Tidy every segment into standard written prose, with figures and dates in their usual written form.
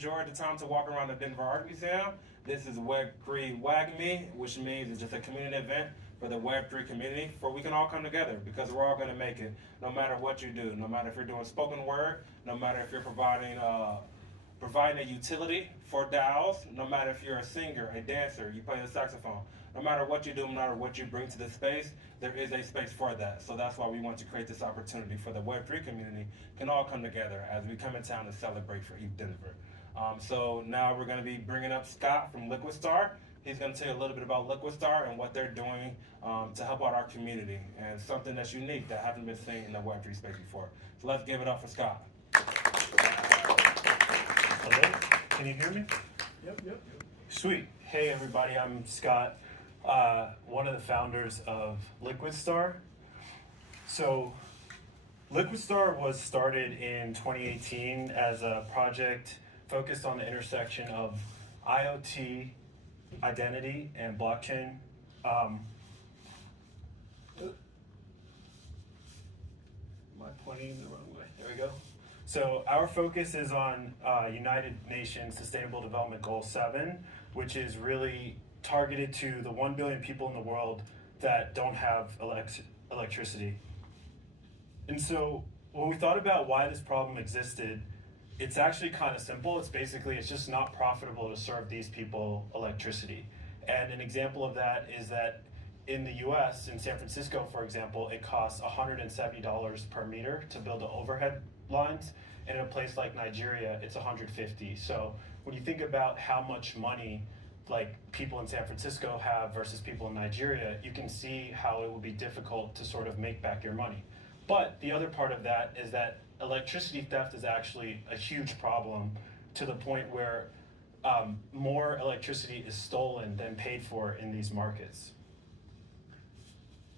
enjoyed the time to walk around the Denver Art Museum. This is Web3 WAGME, which means it's just a community event for the Web3 community, for we can all come together because we're all going to make it, no matter what you do, no matter if you're doing spoken word, no matter if you're providing a utility for DAOs, no matter if you're a singer, a dancer, you play the saxophone, no matter what you do, no matter what you bring to this space, there is a space for that. So that's why we want to create this opportunity for the Web3 community can all come together as we come in town to celebrate for ETH Denver. So now we're going to be bringing up Scott from Liquidstar. He's going to tell you a little bit about Liquidstar and what they're doing to help out our community and something that's unique that hasn't been seen in the Web3 space before. So let's give it up for Scott. Hello, can you hear me? Yep. Sweet. Hey everybody, I'm Scott, one of the founders of Liquidstar. So Liquidstar was started in 2018 as a project focused on the intersection of IoT, identity, and blockchain. Am I pointing the wrong way? There we go. So our focus is on United Nations Sustainable Development Goal 7, which is really targeted to the 1 billion people in the world that don't have electricity. And so when we thought about why this problem existed, it's actually kind of simple. It's just not profitable to serve these people electricity. And an example of that is that in the US, in San Francisco, for example, it costs $170 per meter to build the overhead lines, and in a place like Nigeria, it's $150. So when you think about how much money like people in San Francisco have versus people in Nigeria, you can see how it will be difficult to sort of make back your money. But the other part of that is that electricity theft is actually a huge problem, to the point where more electricity is stolen than paid for in these markets.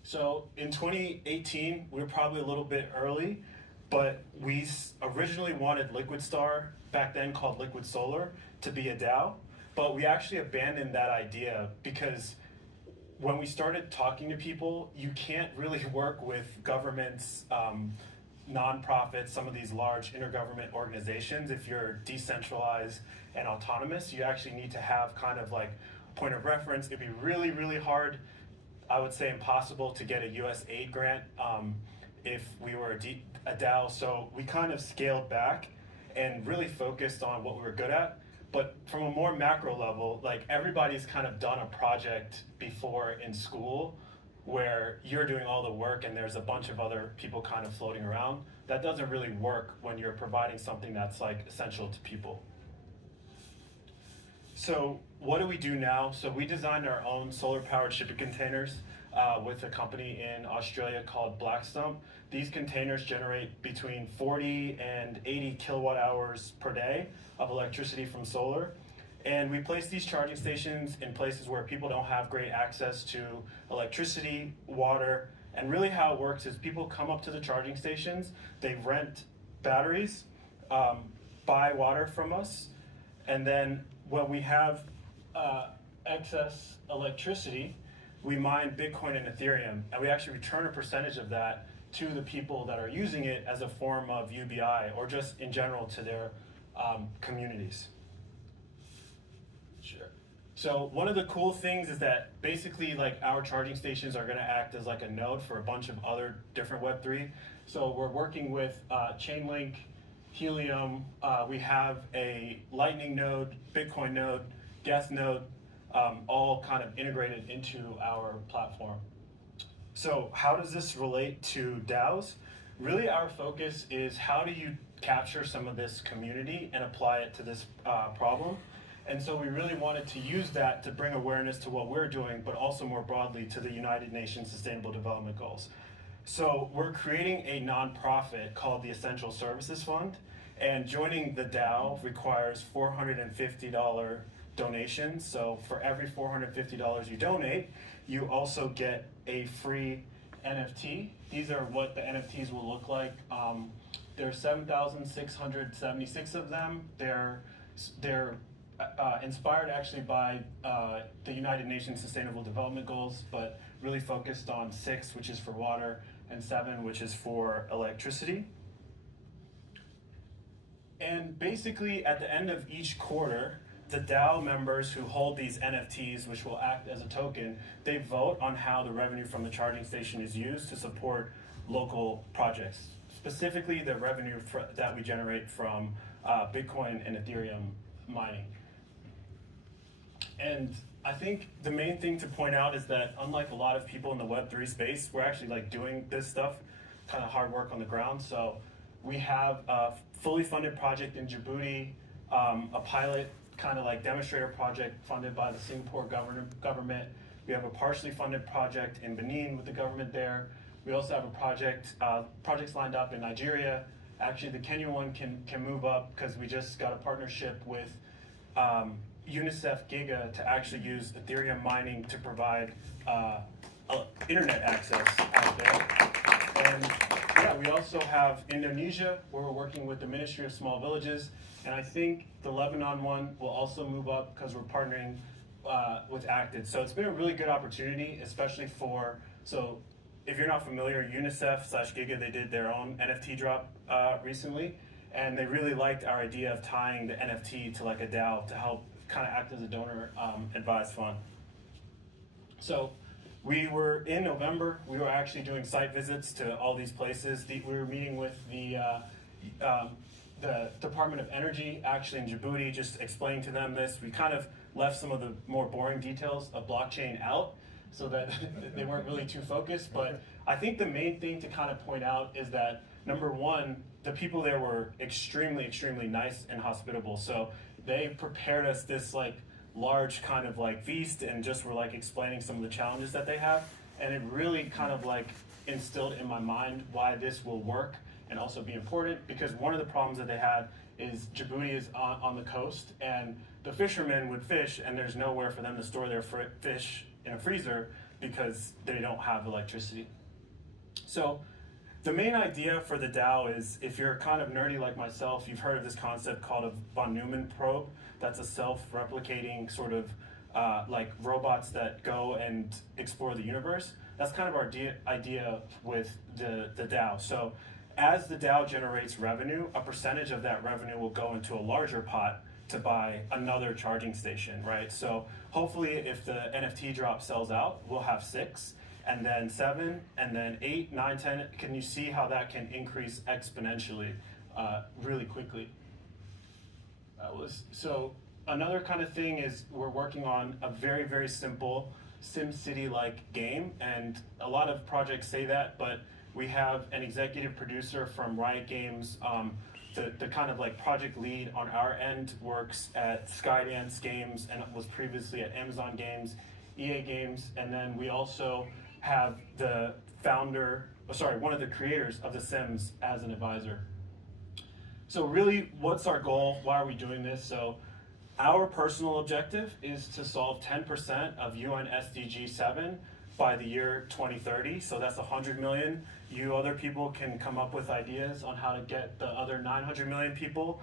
So in 2018, we were probably a little bit early, but we originally wanted Liquidstar, back then called Liquid Solar, to be a DAO, but we actually abandoned that idea because when we started talking to people, you can't really work with governments, nonprofits, some of these large intergovernment organizations if you're decentralized and autonomous. You actually need to have kind of like point of reference. It'd be really, really hard, I would say impossible, to get a US aid grant if we were a DAO. So we kind of scaled back and really focused on what we were good at. But from a more macro level, like everybody's kind of done a project before in school where you're doing all the work and there's a bunch of other people kind of floating around. That doesn't really work when you're providing something that's like essential to people. So what do we do now? So we designed our own solar-powered shipping containers with a company in Australia called Blackstump. These containers generate between 40 and 80 kilowatt hours per day of electricity from solar. And we place these charging stations in places where people don't have great access to electricity, water, and really how it works is people come up to the charging stations, they rent batteries, buy water from us, and then when we have excess electricity, we mine Bitcoin and Ethereum, and we actually return a percentage of that to the people that are using it as a form of UBI, or just in general to their communities. Sure. So one of the cool things is that basically like our charging stations are going to act as like a node for a bunch of other different Web3. So we're working with Chainlink, Helium, we have a Lightning node, Bitcoin node, Gas node, all kind of integrated into our platform. So how does this relate to DAOs? Really our focus is how do you capture some of this community and apply it to this problem. And so we really wanted to use that to bring awareness to what we're doing, but also more broadly to the United Nations Sustainable Development Goals. So we're creating a nonprofit called the Essential Services Fund, and joining the DAO requires $450 donations. So for every $450 you donate, you also get a free NFT. These are what the NFTs will look like. There's 7,676 of them. They're inspired actually by the United Nations Sustainable Development Goals, but really focused on 6, which is for water, and 7, which is for electricity. And basically, at the end of each quarter, the DAO members who hold these NFTs, which will act as a token, they vote on how the revenue from the charging station is used to support local projects, specifically the revenue that we generate from Bitcoin and Ethereum mining. And I think the main thing to point out is that unlike a lot of people in the Web3 space, we're actually like doing this stuff, kind of hard work on the ground. So we have a fully funded project in Djibouti, a pilot kind of like demonstrator project funded by the Singapore government. We have a partially funded project in Benin with the government there. We also have a projects lined up in Nigeria. Actually, the Kenya one can move up because we just got a partnership with UNICEF Giga to actually use Ethereum mining to provide internet access out there. And yeah, we also have Indonesia, where we're working with the Ministry of Small Villages. And I think the Lebanon one will also move up because we're partnering with Acted. So it's been a really good opportunity, especially so if you're not familiar, UNICEF/Giga, they did their own NFT drop recently. And they really liked our idea of tying the NFT to like a DAO to help kind of act as a donor advised fund. So we were in November, we were actually doing site visits to all these places. We were meeting with the Department of Energy actually in Djibouti, just explaining to them this. We kind of left some of the more boring details of blockchain out so that they weren't really too focused. But I think the main thing to kind of point out is that, number one, the people there were extremely, extremely nice and hospitable. So they prepared us this like large kind of like feast and just were like explaining some of the challenges that they have. And it really kind of like instilled in my mind why this will work and also be important, because one of the problems that they had is Djibouti is on the coast and the fishermen would fish and there's nowhere for them to store their fish in a freezer because they don't have electricity. So the main idea for the DAO is, if you're kind of nerdy like myself, you've heard of this concept called a von Neumann probe. That's a self-replicating sort of like robots that go and explore the universe. That's kind of our idea with the DAO. So as the DAO generates revenue, a percentage of that revenue will go into a larger pot to buy another charging station, right? So hopefully if the NFT drop sells out, we'll have 6, and then 7, and then 8, 9, 10. Can you see how that can increase exponentially really quickly? So another kind of thing is we're working on a very, very simple SimCity-like game, and a lot of projects say that, but we have an executive producer from Riot Games. The kind of like project lead on our end works at Skydance Games and was previously at Amazon Games, EA Games, and then we also have the one of the creators of The Sims as an advisor. So really, what's our goal? Why are we doing this? So our personal objective is to solve 10% of UN SDG 7 by the year 2030. So that's 100 million. You other people can come up with ideas on how to get the other 900 million people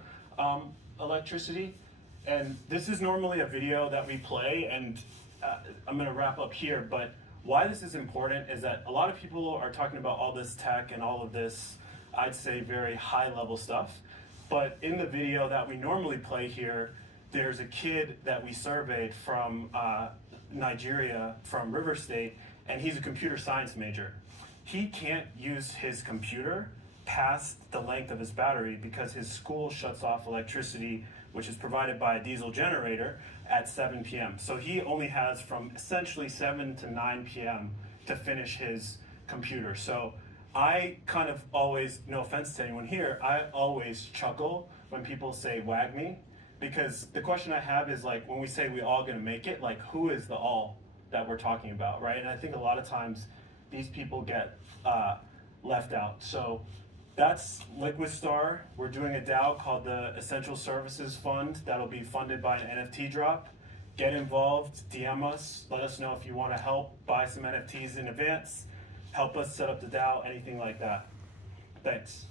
electricity. And this is normally a video that we play, and I'm gonna wrap up here, but why this is important is that a lot of people are talking about all this tech and all of this, I'd say, very high level stuff. But in the video that we normally play here, there's a kid that we surveyed from Nigeria, from River State, and he's a computer science major. He can't use his computer past the length of his battery because his school shuts off electricity, which is provided by a diesel generator, at 7 p.m. So he only has from essentially 7 to 9 p.m. to finish his computer. So I kind of always, no offense to anyone here, I always chuckle when people say "wag me," because the question I have is like, when we say we all gonna make it, like who is the all that we're talking about, right? And I think a lot of times these people get left out. So that's Liquidstar. We're doing a DAO called the Essential Services Fund that'll be funded by an NFT drop. Get involved, DM us, let us know if you want to help buy some NFTs in advance, help us set up the DAO, anything like that. Thanks.